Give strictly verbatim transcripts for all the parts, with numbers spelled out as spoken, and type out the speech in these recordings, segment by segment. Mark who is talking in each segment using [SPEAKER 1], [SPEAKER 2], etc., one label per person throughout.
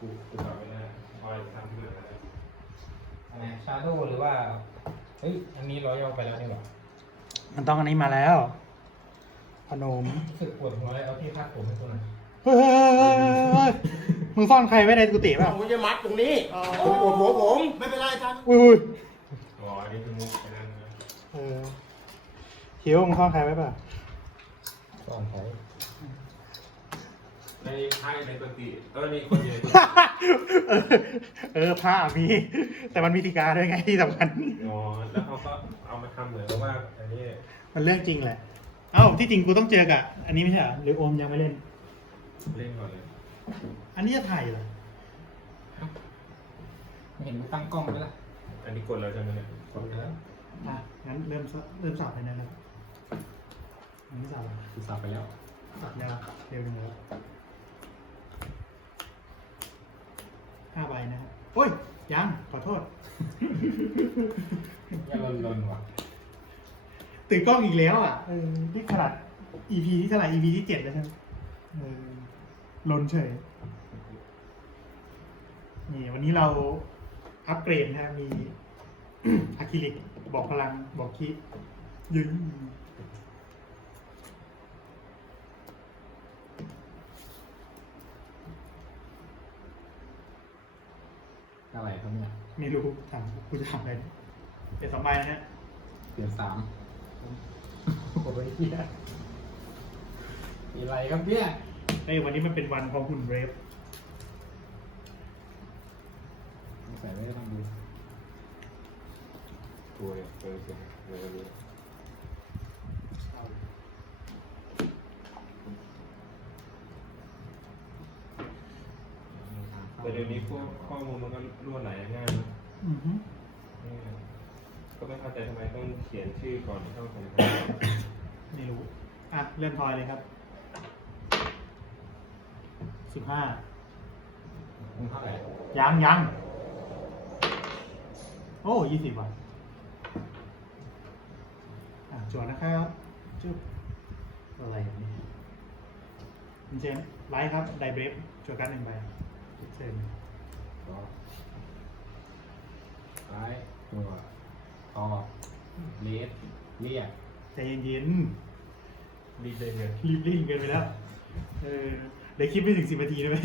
[SPEAKER 1] กูกูตอบไม่ได้คอยทำเพื่ออะไร
[SPEAKER 2] อันไหนชาโดหรือว่าเฮ้ยอันนี้ร้อยเอาไปแล้วนี่หว่า
[SPEAKER 3] มันต้องอันนี้มาแล้วพนม
[SPEAKER 2] รู้สึกปวดหัวเลยเอาที่คาดผมให้ตัวหน่อย
[SPEAKER 3] เฮ้ยมึงซ่อนใครไว้ในกุฏิป่ะ
[SPEAKER 4] ผมจะมัดตรงนี้ผมปวดหัวผมไม่เป็นไรอาจารย์
[SPEAKER 3] อุ้ย
[SPEAKER 1] อ๋ออันนี้คือมุกไปนั่นนะ
[SPEAKER 3] เออคิวมึงซ่อนใครไว้ป่ะ
[SPEAKER 2] ก่อนเขา
[SPEAKER 1] ในไพ่ในกุฏิเออนี่คนอยู่ในกุฏิ
[SPEAKER 3] เออเออผ้ามี แต่มันมีธีการด้วยไงที่สำคัญ
[SPEAKER 1] อ๋อแล้วเขาก็เอามาทำเหมือนกับว่าอันนี้
[SPEAKER 3] มันเรื่องจริงแหละ เอ้าที่จริงกูต้องเจอกับอันนี้ไม่ใช่เหรอหรือโอมยังไม่เล่น
[SPEAKER 1] เล่นก่อนเลย
[SPEAKER 3] อันนี้จะถ่ายเหรอ
[SPEAKER 2] ไม่เห็นมันตั้งกล้องไหมล่ะ
[SPEAKER 1] อันนี้กดแล้วใช่ไหมเนี่ย
[SPEAKER 2] กดไปแล้ว
[SPEAKER 3] อ่ะงั้นเริ่มสับเริ่มสับเลยนะครับอันนี้สับอะไร
[SPEAKER 2] คือสับไปแล้ว
[SPEAKER 3] สับแล้วเร็วหนึ่งแล้วห้าใบนะครับโอ้ยยังขอโทษ
[SPEAKER 2] ยังลนๆว่ะ
[SPEAKER 3] ตื่นกล้องอีกแล้วอ่ะเออนี่ขนาด อี พี ที่เท่าไหร่ อี พี ที่เจ็ดแล้วใช่ไหมเออลนเฉยนี่วันนี้เราอัปเกรดนะครับมี อะคริลิกบอกพลังบอกคิยึง
[SPEAKER 2] อะไรครับเนี่ย
[SPEAKER 3] ไม่รู้ถามกูจะถามอะไรเป็นสองใบนะฮะ
[SPEAKER 2] เปลี่ยนสามโอ้ยเฮียมีอะไรครับเนี่ย
[SPEAKER 3] เอ้ยวันนี้มันเป็นวันของหุ่นเรฟ
[SPEAKER 2] ใส่ไม่ได้ต้องดู
[SPEAKER 1] ตัวเนี่ยเออเออเออเออแต่เดี๋ยวนี้พวกข้อมูลมันก็รั่วไหลง่ายนะ
[SPEAKER 3] อือฮึ
[SPEAKER 1] อืมก็ไม่เข้าใจทำไมต้องเขียนชื่อก่อนเข้าสำคัญ
[SPEAKER 3] ไม่รู้อ่ะเริ่มทอยเลยครับสิบห้า
[SPEAKER 2] มึงเท่าไหร่
[SPEAKER 3] ยังยังโอ้ยี่สิบว่ะอ่ะจวดนะครับจุ๊บอะไรแบบนี้คุณเชนไลท์ครับไดเบรฟจวดกันหนึ่งใบเชิญ
[SPEAKER 2] ก็ซ้ายตัวคอเลสเรียก
[SPEAKER 3] ใจเย็น
[SPEAKER 1] รีบเลยเนี่ย
[SPEAKER 3] ๆรีบรีบเกินไปแล้วเออเดี๋ยวคลิปไม่ถึงสิบนาทีได้ไหม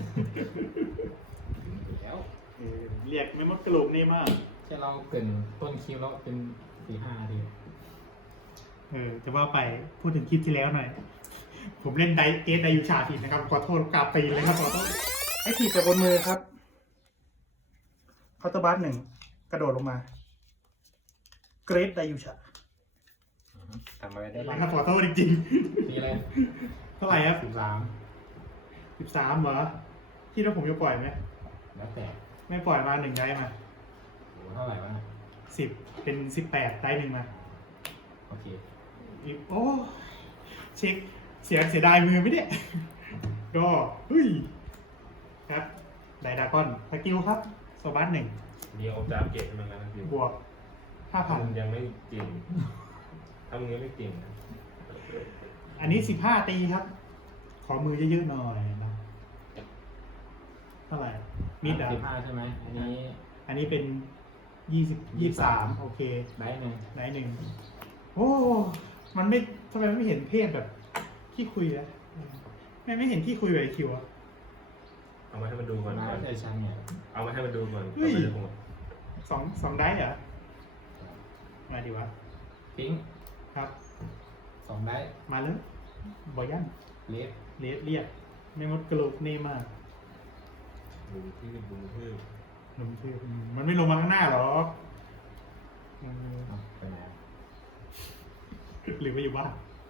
[SPEAKER 2] แล้ว
[SPEAKER 3] เออเรียกไม่มดกระโหลกเน่มาก
[SPEAKER 2] แค่เราเกรินต้นคลิปแล้วเป็นสี่ห้าที
[SPEAKER 3] เออจะว่าไปพูดถึงคลิปที่แล้วหน่อย ผมเล่นไดเอสไดยูชาผิดนะครับขอโทษกราบตีนเลยครับขอโทษไอ้ถีบจากบนมือครับเคาน์เตอร์บัสหนึ่งกระโดดลงมาเกรดไดยูชา
[SPEAKER 2] ทำอะไรได้
[SPEAKER 3] ได้
[SPEAKER 2] บ้าง
[SPEAKER 3] ครับขอโทษจริง
[SPEAKER 2] ทีเลย
[SPEAKER 3] ๆ เท่าไหร่ครับ
[SPEAKER 2] สิบสาม
[SPEAKER 3] สิบสามเหรอคิดว่าผมจะปล่อยไหม
[SPEAKER 2] แล้วแต่
[SPEAKER 3] ไม่ปล่อยมาหนึ่งได้มา
[SPEAKER 2] โอ้เท่าไหร่วะ
[SPEAKER 3] สิบเป็นสิบแปดได้หนึ่งมา
[SPEAKER 2] โอเค
[SPEAKER 3] อีกโอ้เช็คเสียเสียดายมือไหมเนี่ย ก็เฮ้ยครับไดดากอนสกิลครับโซบัสหนึ่ง
[SPEAKER 1] เดียวจะเก็บมันแล้วนะพี่
[SPEAKER 3] บวกห้าพั
[SPEAKER 1] ถ้าน มึงยังไม่เก่งถ้ามึงยังไม่เก่งนะ
[SPEAKER 3] อันนี้สิบห้าตีครับ ขอมือเยอะๆหน่อยนะเท่าไหร่มิดอ่ะ
[SPEAKER 2] สิบห้าใช่ไหมอันนี้
[SPEAKER 3] อันนี้เป็นยี่สิบยี่สิบสามโอเค
[SPEAKER 2] ได้หนึ่ง
[SPEAKER 3] ไหนหนึ่งโอ้มันไม่ทำไมไม่เห็นเพศแบบที่คุยอะไม่ไม่เห็นที่คุยแบบไอ้คิวอะ
[SPEAKER 1] เอามาให้มันดูก่อน
[SPEAKER 2] มา
[SPEAKER 1] ก่อน
[SPEAKER 2] ใช่ชั้นเนี่ย
[SPEAKER 1] เอามาให้มันดูก่อน
[SPEAKER 3] เฮ้ย
[SPEAKER 1] เอามาดูก่อน
[SPEAKER 3] สองสองได้เหรอมาดีวะ
[SPEAKER 2] พิงค์
[SPEAKER 3] ครับ
[SPEAKER 2] สองได้
[SPEAKER 3] มาเลยบอยัน
[SPEAKER 2] เลส
[SPEAKER 3] เลสเรียกไม่มดกระโหลกเน่มาก
[SPEAKER 1] ดูที่ดูที่
[SPEAKER 3] ลงคือมันไม่ลงมาข้างหน้าหรอกเออ
[SPEAKER 2] เอาไปไหน
[SPEAKER 3] หรือว่าอยู่บ้าน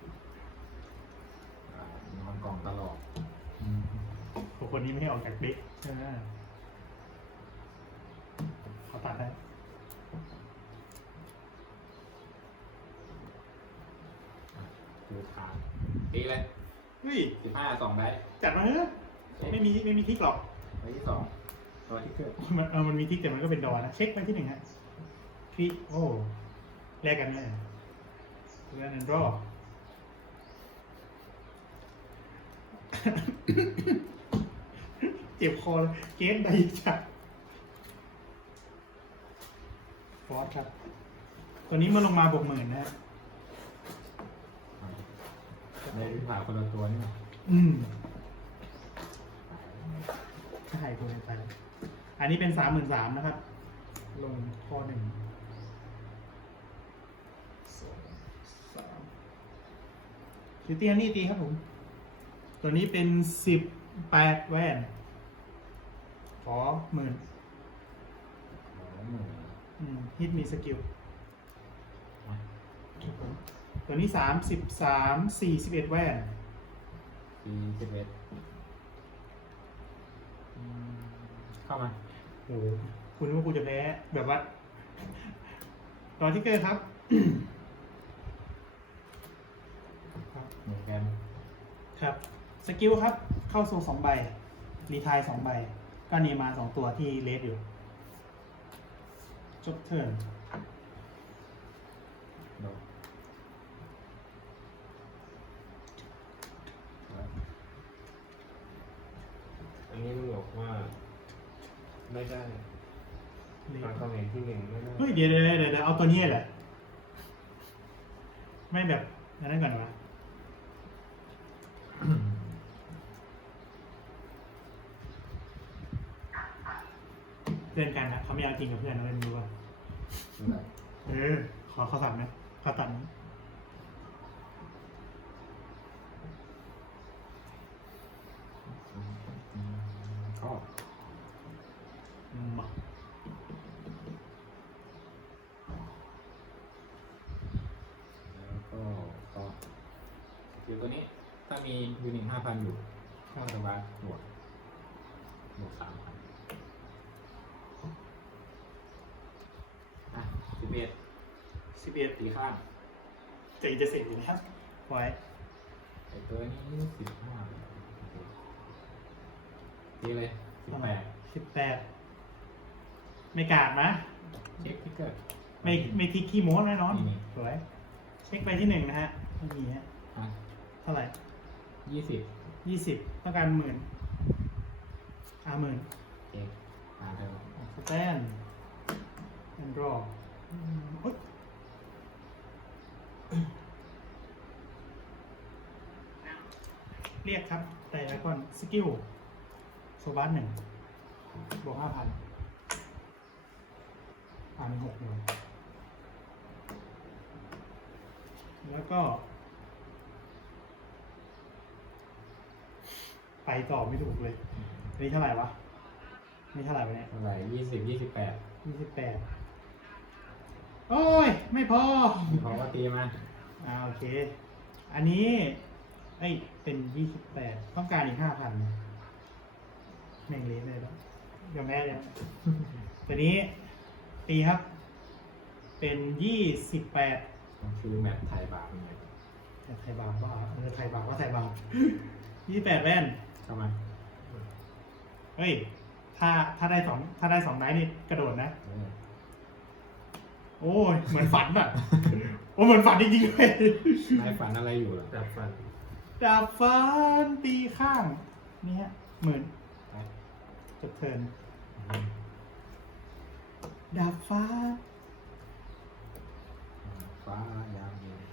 [SPEAKER 2] อ่านอนกล่องตลอด
[SPEAKER 3] คนคนนี้ไม่ให้ออกจากเด็กใช่ไหมเขาตัดได้
[SPEAKER 2] ดูขาตีเลย
[SPEAKER 3] เฮ้ย
[SPEAKER 2] สิบห้าสองได้
[SPEAKER 3] จัดมาเถอะไม่มีไม่มีทิกหรอก
[SPEAKER 2] ไว้ที่สองตัวที่เกิด
[SPEAKER 3] มันเออมันมีทิกแต่มันก็เป็นดอนะ เช็คไปที่หนึ่งฮะคลิกโอ้แลกกันเลยเรื่องนั้นรอเจ็บคอเลยเกสไดจัดฟอสครับ ตัวนี้เมื่อลงมาบวกหมื่นนะฮะ
[SPEAKER 2] ได้วิภาคนละตัวนี่
[SPEAKER 3] อืมใช่ตัวนี้ไปอันนี้เป็นสามหมื่นสามนะครับ ลงคอหนึ่งสองสามคิวเตียนี่ตีครับผม ตัวนี้เป็นสิบแปดแว่น ขอหมื่น
[SPEAKER 2] สองหมื่น
[SPEAKER 3] อืมฮิตมีสกิลตัวนี้สามสิบสามสี่สิบเอ็ดแว่น
[SPEAKER 2] สี่สิบเอ็ดเข้ามา
[SPEAKER 3] โอ้โหคุณว่ากูจะแพ้แบบว่าตอนที่เกิดครับ
[SPEAKER 2] เหมือนกัน
[SPEAKER 3] ครับ สกิลครับ เข้าโซสองใบ รีไทายสองใบ ก็นีมาสองตัวที่เลสอยู่ จบเทิร์น
[SPEAKER 2] โดน
[SPEAKER 1] อันนี้มันบอกว่า ไม่ได้ตามคำเห็นที่หนึ่งไม่ได้
[SPEAKER 3] เฮ้ย เดี๋ยวเดี๋ยวเดี๋ยวเอาตัวนี้แหละ ไม่แบบนั้นก่อนวะเพื่อนกันนะเขาไม่เอาจริงกับเพื่อนนะไม่รู้ว่า เออ ขอเขาสั่งนะเขาตัดนะ
[SPEAKER 2] ก็
[SPEAKER 3] มา
[SPEAKER 2] แล้วก็ก็คือตัวนี้ถ้ามียูนิตห้าพันอยู่เข้าสบายบวกบวกสามพันอ่ะสิบเอ็ด
[SPEAKER 3] สิบเอ็ด
[SPEAKER 2] ตีข้าง
[SPEAKER 3] จะอีกจะเสร็จอยู่แล้วไว้
[SPEAKER 2] ไอตัวนี้สิบห้าตีเลยสิบแปด
[SPEAKER 3] สิบแปดไม่กาดนะ
[SPEAKER 2] เช็คที่เกิด
[SPEAKER 3] ไม่ไม่ทิกขี้โม้แน่นอน
[SPEAKER 2] นี่
[SPEAKER 3] สวยเช็คไปที่หนึ่งนะฮะไม่มีฮะ
[SPEAKER 2] อ่ะ
[SPEAKER 3] เท่าไหร่
[SPEAKER 2] ยี่สิบ
[SPEAKER 3] ยี่สิบต้องการหมื่นอ่าหมื่น
[SPEAKER 2] เช็คอ่าเธอ
[SPEAKER 3] สแตนแอนดรอโอ๊ยเรียกครับ แต่ละก่อนสกิลโซบัสหนึ่งบวกห้าพันอ่ามีหกหน่วยแล้วก็ ไปต่อไม่ถูกเลยอันนี้เท่าไหร่วะนี่เท่าไหร่วะเนี่ย
[SPEAKER 2] เท่าไหร่ยี่สิบยี่สิบแปด
[SPEAKER 3] ยี่สิบแปดโอ้ย ไม่พอ
[SPEAKER 2] เพราะว่าตีมา
[SPEAKER 3] อ่าโอเค อันนี้เอ้ยเป็นยี่สิบแปดต้องการอีกห้าพันแม่งเละเลยแล้วยอมแพ้เลยนะตัวนี้ ตีครับ เป็นยี่สิบแปด
[SPEAKER 2] มันคือแมตช์ไทยบาปยังไง
[SPEAKER 3] ไทยบาปว่าเออไทยบาปว่าไทยบาปยี่สิบแปดแว่น
[SPEAKER 2] เข้ามา
[SPEAKER 3] เฮ้ย ถ้าถ้าได้สองถ้าได้สองไนท์นี่กระโดดนะ
[SPEAKER 2] เออ
[SPEAKER 3] โอ้ย เหมือนฝันอ่ะ โอ้เหมือนฝันจริงๆเลย
[SPEAKER 2] นายฝันอะไรอยู่ล่ะ
[SPEAKER 1] ดับฟัน
[SPEAKER 3] ดาบฟันตีข้าง นี่ฮะหมื่น
[SPEAKER 2] ไป
[SPEAKER 3] จบเทิร์น
[SPEAKER 2] อืม
[SPEAKER 3] ดาบฟ้า
[SPEAKER 2] ฟ้ายามเย็น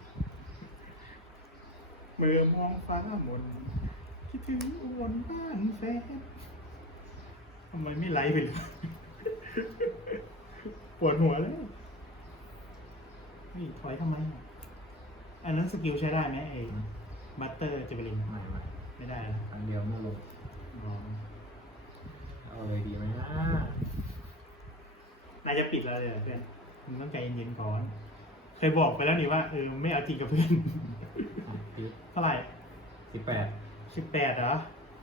[SPEAKER 3] เมื่อมองฟ้ามนคิดถึงอุบลบ้านแฟนทำไมไม่ไลฟ์ไปเลย ปวดหัวเลยนี่ถอยทำไมอ่ะอันนั้นสกิลใช้ได้ไหมไอ้บัตเตอร์เจเบลิน
[SPEAKER 2] ไม่ไม่
[SPEAKER 3] ไม่ได้นะ
[SPEAKER 2] อันเดียวไม่ลง
[SPEAKER 3] อ๋อ
[SPEAKER 2] เอาเลยดีไหมนะ
[SPEAKER 3] นายจะปิดแล้วเลยเหรอเพื่อนมึงต้องใจเย็นๆก่อน เคยบอกไปแล้วนี่ว่าเออไม่เอาจริงกับเพื่อน
[SPEAKER 2] อ่ะตี
[SPEAKER 3] เท่าไหร่
[SPEAKER 2] สิบแปด
[SPEAKER 3] สิบแปดเหรอ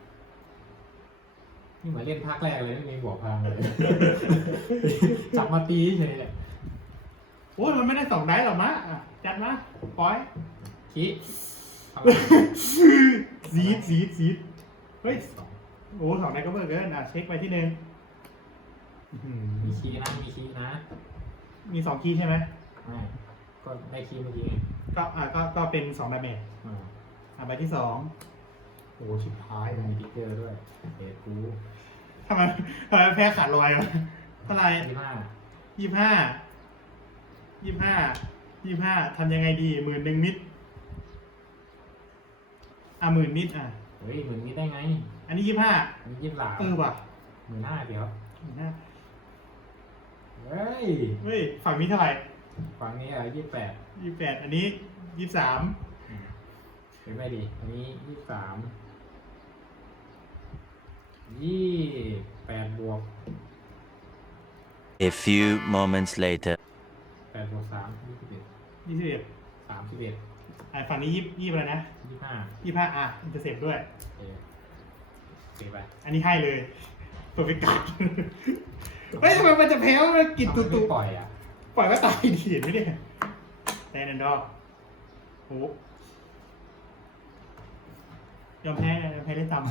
[SPEAKER 2] นี่เหมือนเล่นภาคแรกเลยไม่มีบวกพลังเลย จับมาตีเฉยเลย
[SPEAKER 3] โอ้ยมันไม่ได้สองได้หรอกมะอ่ะจัดมาปล่อย
[SPEAKER 2] คิเอา
[SPEAKER 3] ซีดซีดซีดเฮ้ย
[SPEAKER 2] สอง
[SPEAKER 3] โอ้สองได้ก็เบอร์เกินอ่ะเช็คไปที่หนึ่งอื้อหื
[SPEAKER 2] มี
[SPEAKER 3] อ
[SPEAKER 2] คีย์นะมีคีย์นะ
[SPEAKER 3] มีสองคีย์ใช่ไหม
[SPEAKER 2] ไม่ก็ได้คีย์เมื่อกี้ไง
[SPEAKER 3] ก็อ่ะก็ก็เป็นสองดาเมจ
[SPEAKER 2] อ่า
[SPEAKER 3] อ่ะใบที่สองโอ้ชิบหาย
[SPEAKER 2] ไม่มีติ๊กเกอร์ด้วยเอกู
[SPEAKER 3] ทำไมทำไมแพ้ขาดลอยวะเท่าไหร่
[SPEAKER 2] ยี่ห้า
[SPEAKER 3] ยี่ห้ายี่ห้ายี่ห้าทำยังไงดีหมื่นหนึ่งนิดอ่ะหมื่นนิดอ่ะ
[SPEAKER 2] เฮ้ยหมื่นนี้ได้ไง
[SPEAKER 3] อันนี้ยี่ห้า
[SPEAKER 2] อันนี้ยี่สิบสาม
[SPEAKER 3] เออว่ะ
[SPEAKER 2] หมื่นห้าเดี๋ยว
[SPEAKER 3] หมื่นห้า
[SPEAKER 2] เฮ้ย
[SPEAKER 3] เฮ้ยฝั่งนี้เท่าไหร่
[SPEAKER 2] ฝั่งนี้อ่ะยี่สิบแปด
[SPEAKER 3] ยี่แปดอันนี้ยี่สาม
[SPEAKER 2] เห็นไหมดิอันนี้ยี่สิบสามยี่แปดบวก
[SPEAKER 5] A few moments later.
[SPEAKER 2] แปดบวกสามยี่สิบเอ็ด
[SPEAKER 3] ยี่สิบเอ็ด
[SPEAKER 2] สามสิบเอ็ด
[SPEAKER 3] อ่ะฝั่งนี้ยี่ยี่อะไรนะ
[SPEAKER 2] ยี่ห้า
[SPEAKER 3] ยี่ห้าอ่ะอินเตอร์เซปด้วย
[SPEAKER 2] เออเก็บไป
[SPEAKER 3] อันนี้ให้เลยตัวไปกัดเฮ้ยทำไมมันจะแพ้วะกินตุ
[SPEAKER 2] ทำไม
[SPEAKER 3] ตุ
[SPEAKER 2] ไม่ปล่อยอ่ะ
[SPEAKER 3] ปล่อยก็ตายดีเห็นไหมเนี่ยแต่นันดอกโอ้ยอมแพ้นะยอมแพ้ได้ตาม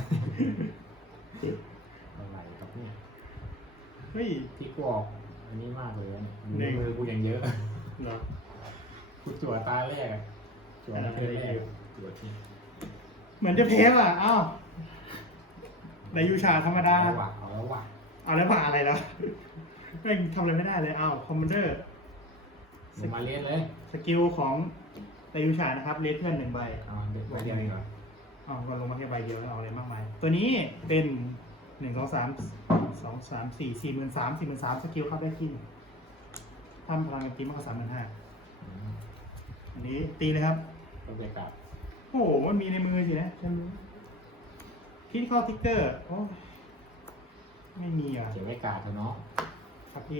[SPEAKER 2] อะไรครับเนี่ย
[SPEAKER 3] เฮ้ย
[SPEAKER 2] ที่กูออกอันนี้มากเลยนะอยู่
[SPEAKER 3] หนึ่
[SPEAKER 2] ใน
[SPEAKER 3] ง
[SPEAKER 2] มือกูอย่างเยอะ
[SPEAKER 3] เหรอ
[SPEAKER 2] กูจั่วตาแรกอะจั่ว
[SPEAKER 3] อ่า
[SPEAKER 2] เทิร์นแรกจั่วที่
[SPEAKER 3] เหมือนจะแพ้ว่ะอ้าวในยูชาธรรมดา
[SPEAKER 2] เอาแล้วว่ะเอาแล้วว่ะ
[SPEAKER 3] เอาแล้วผ่าอะไรแล้วไม่งทำอะไรไม่ได้เลยอ้าวคอมมานเดอร์
[SPEAKER 2] เดี๋ยวมาเล่นเลย
[SPEAKER 3] สกิลของในยูชานะครับเลสเพื่อนหนึ่งใบ
[SPEAKER 2] เอาเด็กไปเดียวเองเหรอ
[SPEAKER 3] อ๋อก็ลงมาแค่ใบเดียวแล้วเอาอะไรมากมาย ตัวนี้เป็นหนึ่งสองสามสองสามสี่สี่หมื่นสามสี่หมื่นสามสกิลเข้าได้กินทำพลังตีมากกว่าสามหมื่นห้า
[SPEAKER 2] อืม
[SPEAKER 3] อันนี้ตีเลยครับ
[SPEAKER 2] บรรยากาศ
[SPEAKER 3] โอ้โห มันมีในมือสินะฉันคิดเข้าทิกเกอร์โอ้ไม่มีอ่ะ
[SPEAKER 2] เก็บไว้กาดเถอะเนาะ
[SPEAKER 3] ครับพี่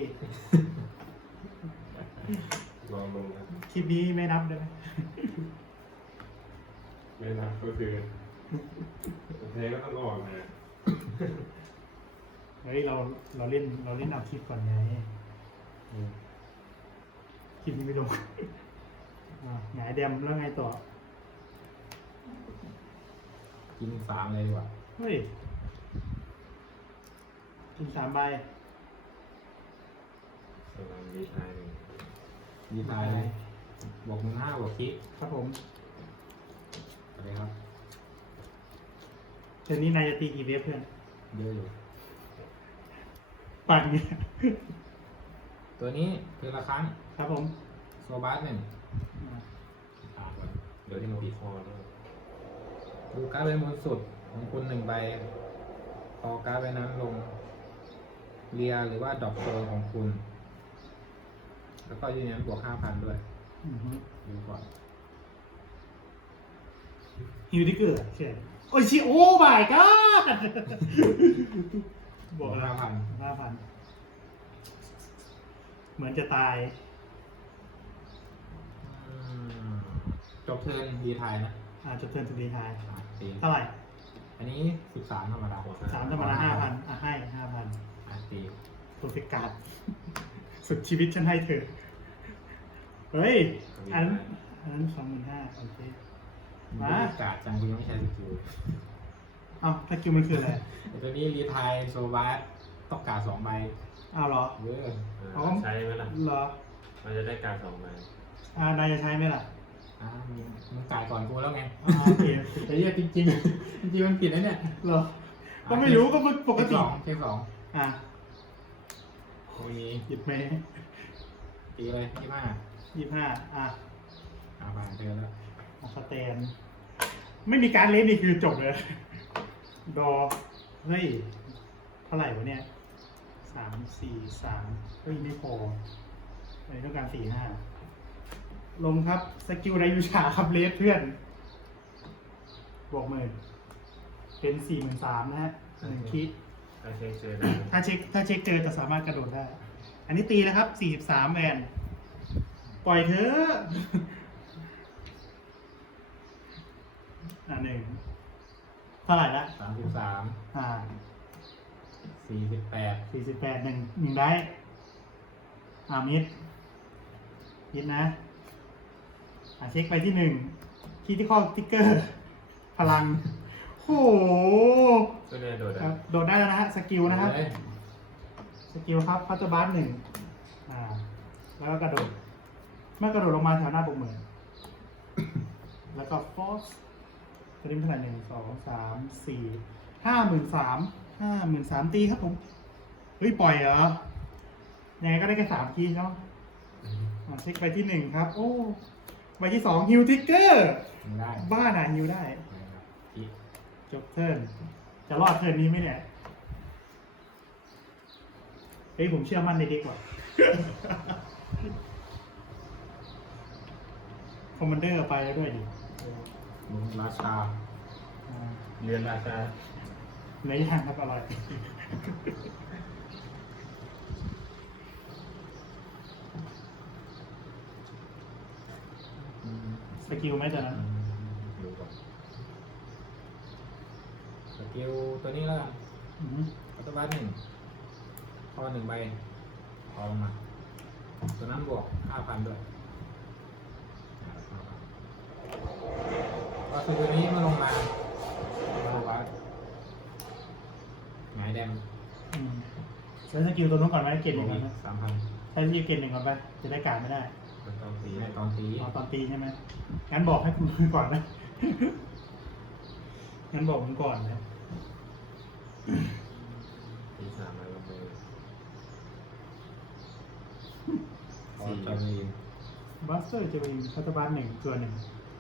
[SPEAKER 1] ลองลงนะ
[SPEAKER 3] คลิปนี้ไม่นับเลยไหม
[SPEAKER 1] ไม่นับก็คือเทก็ต้องออกนะ
[SPEAKER 3] เฮ้ยเราเราเล่นเราเล่นเอาคลิปก่อนไงอืมคลิปนี้ไม่ลง อ่ะหงายแดมแล้วไงต่อ
[SPEAKER 2] กินสามเลยดีกว่า
[SPEAKER 3] เฮ้ยกินสามใบ
[SPEAKER 1] สำหรับดีไทย
[SPEAKER 2] ดีทายเลยบวกหนึ่งห้าบวกคิก
[SPEAKER 3] ครับผม
[SPEAKER 2] อะไรครับ
[SPEAKER 3] เทอร์นี้นายจะตีกี่เวฟเพื่อน
[SPEAKER 2] เยอะอยู่
[SPEAKER 3] ปั่นเนี่ย
[SPEAKER 2] ตัวนี้คือละครั้ง
[SPEAKER 3] ครับผม
[SPEAKER 2] โซบาสหนึ่ง
[SPEAKER 3] อ่ะ
[SPEAKER 2] อ่าก่อน
[SPEAKER 1] เดี๋ยวที่มันติดคอแล้ว
[SPEAKER 2] ดูการ์ดใบบนสุดของคุณหนึ่งใบพอการ์ดใบนั้นลงเรียหรือว่าดอกโซของคุณ แล้วก็ยืนยันบวกห้าพันด้วย
[SPEAKER 3] อือฮึ
[SPEAKER 2] ดูก่อน
[SPEAKER 3] ฮิวดิเกอร์ใช่โอ้ยชิโอ้บายก็บอก
[SPEAKER 2] ห้า
[SPEAKER 3] แล้ว
[SPEAKER 2] พัน
[SPEAKER 3] ห้าพันเหมือนจะตาย
[SPEAKER 2] จบเทิร์นดีไทายนะ
[SPEAKER 3] อาจจะเทิร์นทูดีไทาย
[SPEAKER 2] อ่ะตี
[SPEAKER 3] เท่าไหร่
[SPEAKER 2] อันนี้สิบสามธรรมดา
[SPEAKER 3] สามธรรมดาห้าพันอ่ะให้ห้าพัน
[SPEAKER 2] อ่ะตี
[SPEAKER 3] ตัวฟิกการ์ด สุดชีวิตฉันให้เธอ เฮ้ย อันนั้นอันนั้นสองหมื่นห้าโอเค
[SPEAKER 2] มา
[SPEAKER 3] มา
[SPEAKER 2] กาดจังกูยังไม่ใช้สกิล
[SPEAKER 3] เอ้าถ้าคิวมันคืออะไร
[SPEAKER 2] แต่ตัวนี้รีไทายโซบาสต้องการสองใบ
[SPEAKER 3] อ้าวเหรอ
[SPEAKER 2] เว้ย
[SPEAKER 3] เอา
[SPEAKER 1] ใช้ไหมล่ะ
[SPEAKER 3] เหรอ
[SPEAKER 1] มันจะได้การสองใบ
[SPEAKER 3] อ่านายจะใช้ไหมล่ะ
[SPEAKER 2] อ่ามึงมึงกายก่อนกูแล้วไง
[SPEAKER 3] อ่าโอเค
[SPEAKER 2] แต่เหี้ยจริงจริงๆจริงๆมันผิดนะเนี่ย
[SPEAKER 3] เหรอ ก็ไม่รู้ก็มันปกติ
[SPEAKER 2] เทคสองเทคสอง
[SPEAKER 3] อ่ะ
[SPEAKER 2] ตรงนี้
[SPEAKER 3] หยิบไหม
[SPEAKER 2] ตีเลยยี่ห้า
[SPEAKER 3] ยี่ห้าอ่ะ
[SPEAKER 2] อ่าผ่านเทิร์นแล้ว
[SPEAKER 3] เอาสแตน ไม่มีการเล่นนี่คือจบเลย ดอ เฮ้ย เท่าไหร่วะเนี่ย สาม สี่ สาม เฮ้ย ไม่พออันนี้ต้องการสี่ห้า ลงครับ สกิลไรยูชาครับเลสเพื่อน บวกหมื่นเป็นสี่หมื่นสามนะฮะหนึ่งคิด
[SPEAKER 1] ถ้าเช็คเจอได้
[SPEAKER 3] ถ้าเช็ค ถ้าเช็คเจอจะสามารถกระโดดได้ อันนี้ตีแล้วครับ สี่สิบสามแวนปล่อยเถอะอ่าหนึ่งเท่าไหร่ละ
[SPEAKER 2] สามสิบสาม
[SPEAKER 3] อ่า
[SPEAKER 2] สี่สิบแปด
[SPEAKER 3] สี่สิบแปดหนึ่งหนึ่งได้อ่ามิดมิดนะอ่าเช็คไปที่หนึ่งคีย์ที่ข้อติ๊กเกอร์ พลังโอ้โห
[SPEAKER 1] ก็ได้โดด
[SPEAKER 3] ครับโดดได้แล้วนะฮะ สกิลนะครับ
[SPEAKER 2] เลย
[SPEAKER 3] สกิลครับพัตเตอร์บัสหนึ่งอ่า แล้วก็กระโดด เมื่อกระโดดลงมาแถวหน้าบกมือ แล้วก็ฟอสตัวนี้เท่าไหร่หนึ่งสองสามสี่ห้าหมื่นสามห้าหมื่นสามตีครับผม เฮ้ย ปล่อยเหรอ ยังไงก็ได้แค่สามคีย์เนาะอ่ะเช็คไปที่หนึ่งครับ โอ้ใบที่สองฮิวทิกเกอร์
[SPEAKER 2] ไม่ได้
[SPEAKER 3] บ้าน่ะฮิวได้
[SPEAKER 2] อีก
[SPEAKER 3] จบเทิร์นจะรอดเทิร์นนี้ไหมเนี่ย เฮ้ย ผมเชื่อมั่นในเด็กว่ะ คอมมานเดอร์ไปแล้วด้วยดิ
[SPEAKER 2] ลุงราชา
[SPEAKER 3] อ่า
[SPEAKER 1] เรียนราชา
[SPEAKER 3] เนื้อย่างครับอร่อย
[SPEAKER 2] อืม
[SPEAKER 3] สกิลไหมตอนนั้น
[SPEAKER 2] ดูก่อนสกิลตัวนี้แล้วกัน
[SPEAKER 3] อืม
[SPEAKER 2] อัตบัตหนึ่งพอหนึ่งใบพอลงมา ตัวนั้นบวกห้าพันด้วยก็คือตัวนี้เมื่อลงมาเราวัดหงายแดง
[SPEAKER 3] อืมใช้สกิลตัวนู้นก่อนไหมเกณฑ์หนึ่งก่อนไหม
[SPEAKER 2] สามพัน
[SPEAKER 3] ใช้สกิลเกณฑ์หนึ่งก่อนไปจะได้การไม่ได้
[SPEAKER 1] มันต้องตี
[SPEAKER 2] ตีในตอนตี
[SPEAKER 3] เอาตอนตีใช่ไหมงั้นบอกให้คุณก่อนนะ งั้นบอกผมก่อนนะ
[SPEAKER 1] ตีสามมาลงไป
[SPEAKER 2] พอจะมี
[SPEAKER 3] บัสเตอร์จะเป็นพัตบาลหนึ่งตัวหนึ่ง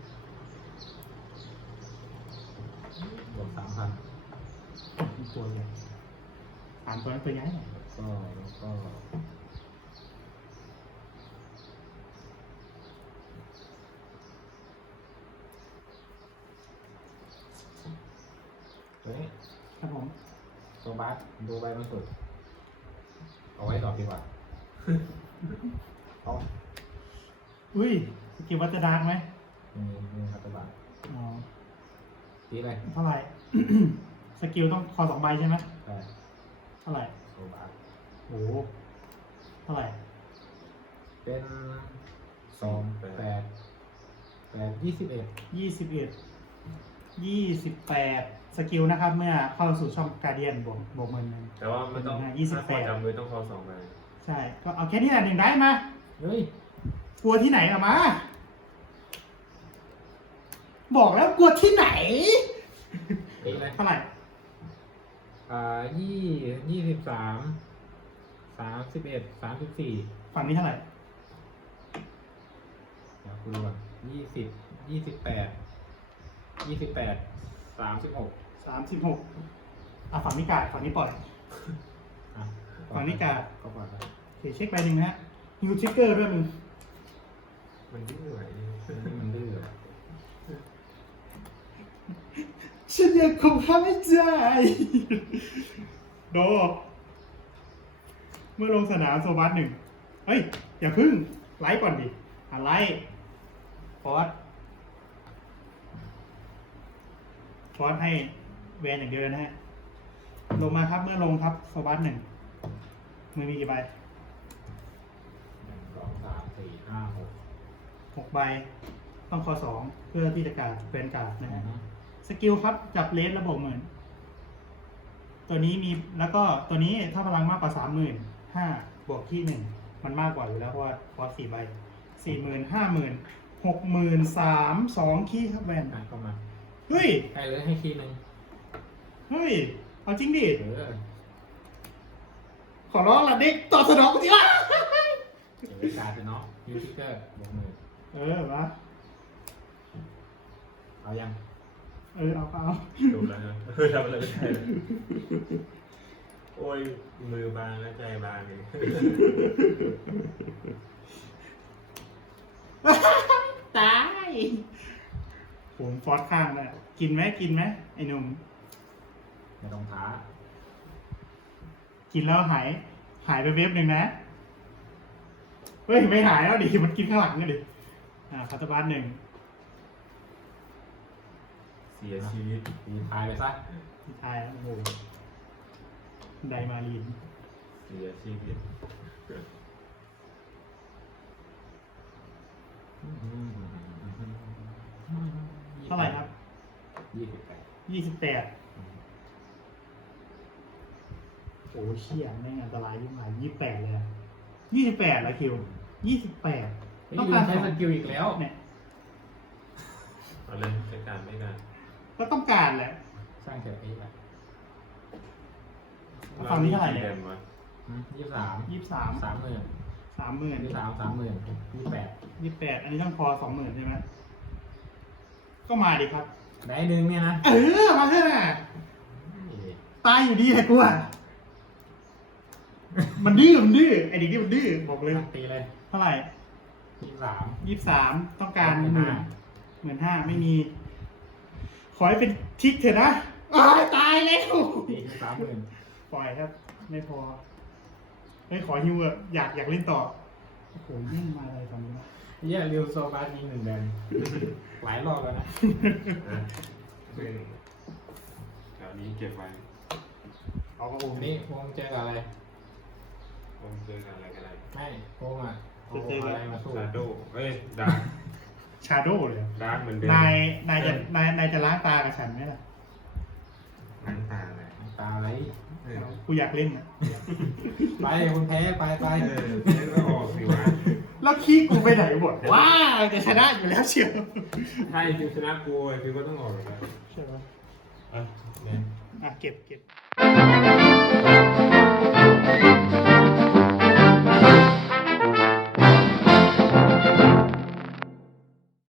[SPEAKER 2] บวกสามพัน
[SPEAKER 3] ตัวใหญ่สามตัวนั้นตัวใหญ่
[SPEAKER 2] ก็แล้วก็ตัวนี้
[SPEAKER 3] ครับผม
[SPEAKER 2] ตัวบาสดูใบมันสุด เอาไว้ดอกดีกว่า เอา
[SPEAKER 3] อุ้ยสกิลวัตดาร์กไหม
[SPEAKER 2] นี่นี่ครับตัวบาส
[SPEAKER 3] อ๋อ
[SPEAKER 2] ตีไป
[SPEAKER 3] เท่าไหร่ สกิลต้องคอสองใบใช่ไหม
[SPEAKER 2] ใช่
[SPEAKER 3] เท่าไหร่
[SPEAKER 2] ตัวบาส
[SPEAKER 3] โอ้โหเท่าไหร่
[SPEAKER 2] เป็นสองแปดแปดยี่สิบเอ็ด
[SPEAKER 3] ยี่สิบเอ็ดยี่สิบแปดสกิลนะครับ เมื่อเข้าสู่ช่องการเดียนบวกบวกหมื่นหนึ่ง
[SPEAKER 1] แต่ว่ามันต้อง
[SPEAKER 3] ยี่สิบแปด
[SPEAKER 1] ถ้าคนจับมือต้องคอสองใบ
[SPEAKER 3] ใช่ ก็เอาแค่นี้แหละหนึ่งได้มา
[SPEAKER 2] เฮ้ย
[SPEAKER 3] กลัวที่ไหนอะมา บอกแล้วกลัวที่ไหน
[SPEAKER 2] ตีเลย
[SPEAKER 3] เท่าไหร่
[SPEAKER 2] อ่ายี่ยี่สิบสามสามสิบเอ็ดสามสิบสี่
[SPEAKER 3] ฝั่งนี้เท่าไหร่
[SPEAKER 2] เดี๋ยวคุณดูก่อนยี่สิบยี่สิบแปดยี่สิบแปดสามสิบหก
[SPEAKER 3] สามสิบหกอ่ะฝั่งนี้กาดฝั่งนี้ปล่อย
[SPEAKER 2] อ่ะ
[SPEAKER 3] ฝั่งนี้กาด
[SPEAKER 2] ก็ปล่อยไป
[SPEAKER 3] โอเคเช็คไปหนึ่งนะฮะฮิวทริกเกอร์ด้วยมึง
[SPEAKER 1] มันดื้อไหวดิ
[SPEAKER 2] มันดื้ออะ
[SPEAKER 3] ฉันยังคงห้ามไม่ใจโด เมื่อลงสนามโซบัสหนึ่งเฮ้ย อย่าพึ่ง ไลฟ์ก่อนดิอ่ะไลฟ์ฟอสฟอสให้แวนอย่างเดียวเลยนะฮะ ลงมาครับเมื่อลงครับโซบัสหนึ่งมือมีกี่ใบ
[SPEAKER 2] หนึ่งสองสามสี่ห้าหก
[SPEAKER 3] หกใบ ต้องคอสองเพื่อที่จะการดเป็นการดนะ
[SPEAKER 2] นะ
[SPEAKER 3] ฮะ
[SPEAKER 2] ฮะ
[SPEAKER 3] สกิลครับจับเลสระบบหมื่นตัวนี้มีแล้วก็ตัวนี้ถ้าพลังมากกว่าสามหมื่นห้าบวกที่หนึ่งมันมากกว่าอยู่แล้วเพราะว่าพอสี่ใบสี่หมื่นห้าหมื่นหกหมื่นสามสองคีย์ครับแวน
[SPEAKER 2] อ่ะเข้ามา
[SPEAKER 3] เฮ้ย
[SPEAKER 2] ให้เลยให้คีย์หนึ่ง
[SPEAKER 3] เฮ้ย เอาจริงดิ
[SPEAKER 2] เออ
[SPEAKER 3] ขอร้องละเด็กตอบสนองกูทีละ
[SPEAKER 2] เดี๋ยวการไปเนาะยูทิกเกอร์บวกหมื่น
[SPEAKER 3] เออวะ
[SPEAKER 2] เอายัง
[SPEAKER 3] เออเอาเอา
[SPEAKER 1] ดูแล้วนะทำอะไรไม่ได้เลยโอ้ยมือบางและใจบางเลย
[SPEAKER 3] ตายผมฟอสข้างนะกินไหมกินไหมไอ้หนุ่ม
[SPEAKER 2] ไม่ต้องท้า
[SPEAKER 3] กินแล้วหาย หายไปเว็บหนึ่งนะ เฮ้ย ไม่หายแล้วดิ มันกินข้างหลังนี่ดิ อ่าคัตเตอร์บาร์หนึ่ง
[SPEAKER 1] เสียชีวิต
[SPEAKER 2] ตีทายไปซะ
[SPEAKER 3] ที่ทายแล้วโอ้โหไดมารีน
[SPEAKER 1] เสียชีวิต
[SPEAKER 3] เท่าไหร่ครับ
[SPEAKER 2] ยี่สิบแปด
[SPEAKER 3] ยี่สิบแปดโอ้เชี่ยแม่งอันตรายยิ่งหายยี่สิบแปดเลยยี่สิบแปดละคิวยี่สิบแปด
[SPEAKER 2] ต้องการใช้สกิลอีกแล้ว
[SPEAKER 3] เนี่ย
[SPEAKER 1] เอาเลยจัดการไม่การ
[SPEAKER 3] ก็ต้องการแหละ
[SPEAKER 2] สร้างเสร็จไอ้แบบ
[SPEAKER 3] ฝั่งนี้เท่าไหร่เนี่ย
[SPEAKER 1] แดมวะ
[SPEAKER 2] ยี่สิบสาม
[SPEAKER 3] ยี่สิบสาม
[SPEAKER 2] สามหมื่น
[SPEAKER 3] สามหมื่น
[SPEAKER 2] ยี่สิบสามสามหมื่นยี่สิบแปด
[SPEAKER 3] ยี่สิบแปดอันนี้ต้องพอสองหมื่นใช่ไหมก็มาดิครับ
[SPEAKER 2] ได้หนึ่งเนี่ยนะ
[SPEAKER 3] เออมาเถอะนะตายอยู่ดีแหละกูอ่ะมันดื้อมันดื้อไอ้เด็กนี่มันดื้อบอกเลย
[SPEAKER 2] ตีเลย
[SPEAKER 3] เท่าไหร่
[SPEAKER 2] ยี่สิบสาม
[SPEAKER 3] ยี่สิบสามต้องการ
[SPEAKER 2] ห
[SPEAKER 3] ห
[SPEAKER 2] มื่
[SPEAKER 3] มื่
[SPEAKER 2] น
[SPEAKER 3] น
[SPEAKER 2] ห้า
[SPEAKER 3] หมื่นห้าไม่มี ขอให้เป็นทิกเถอะนะอ้ายตายแล้ว
[SPEAKER 2] ตีสามหมื่น
[SPEAKER 3] ปล่อยครับ ไม่พอไม่ขอฮิวอะอยากอยากเล่นต่อโอ้โหยิ่งมาอะไรตอนนี้วะ
[SPEAKER 2] เยี่ยริวโซบาสยิงหนึ่งแดนหลายรอบแล้วนะ
[SPEAKER 1] อ่ะซึ่งแถวนี้เก็บไว้
[SPEAKER 3] เอากระโอ
[SPEAKER 2] อั
[SPEAKER 3] ง
[SPEAKER 2] นนี้วงเจอกับอะไร
[SPEAKER 1] ผมเจอกันอะไรกันอะไร
[SPEAKER 2] ไม่วงอ่ะเอาอะไรมาสู้
[SPEAKER 1] ชาโดเฮ้ยดาร์ก
[SPEAKER 3] ชาโดว์เลย
[SPEAKER 1] ดาร์กเหมือนเดิม
[SPEAKER 3] นายนายจะนายนายจะล้างตากับฉันไหมล่ะ
[SPEAKER 1] น้ำตาเลย
[SPEAKER 2] ตาอะไร
[SPEAKER 1] เออ
[SPEAKER 3] กูอยากเล่นอะ
[SPEAKER 2] ไปคุณแพ้ไปไป
[SPEAKER 1] เออแล้วก็ออกสิวะ
[SPEAKER 3] แล้วขี้กูไปไหนหมดว้าจะชนะอยู่แล้วเชียว
[SPEAKER 1] ถ้าไอ้ฟิวชนะกูไอ้ฟิวก็ต้องออกอยู่แล้ว
[SPEAKER 3] ใช่ไหม
[SPEAKER 1] อ่ะเนี่ย
[SPEAKER 3] อ่ะเก็บเก็บ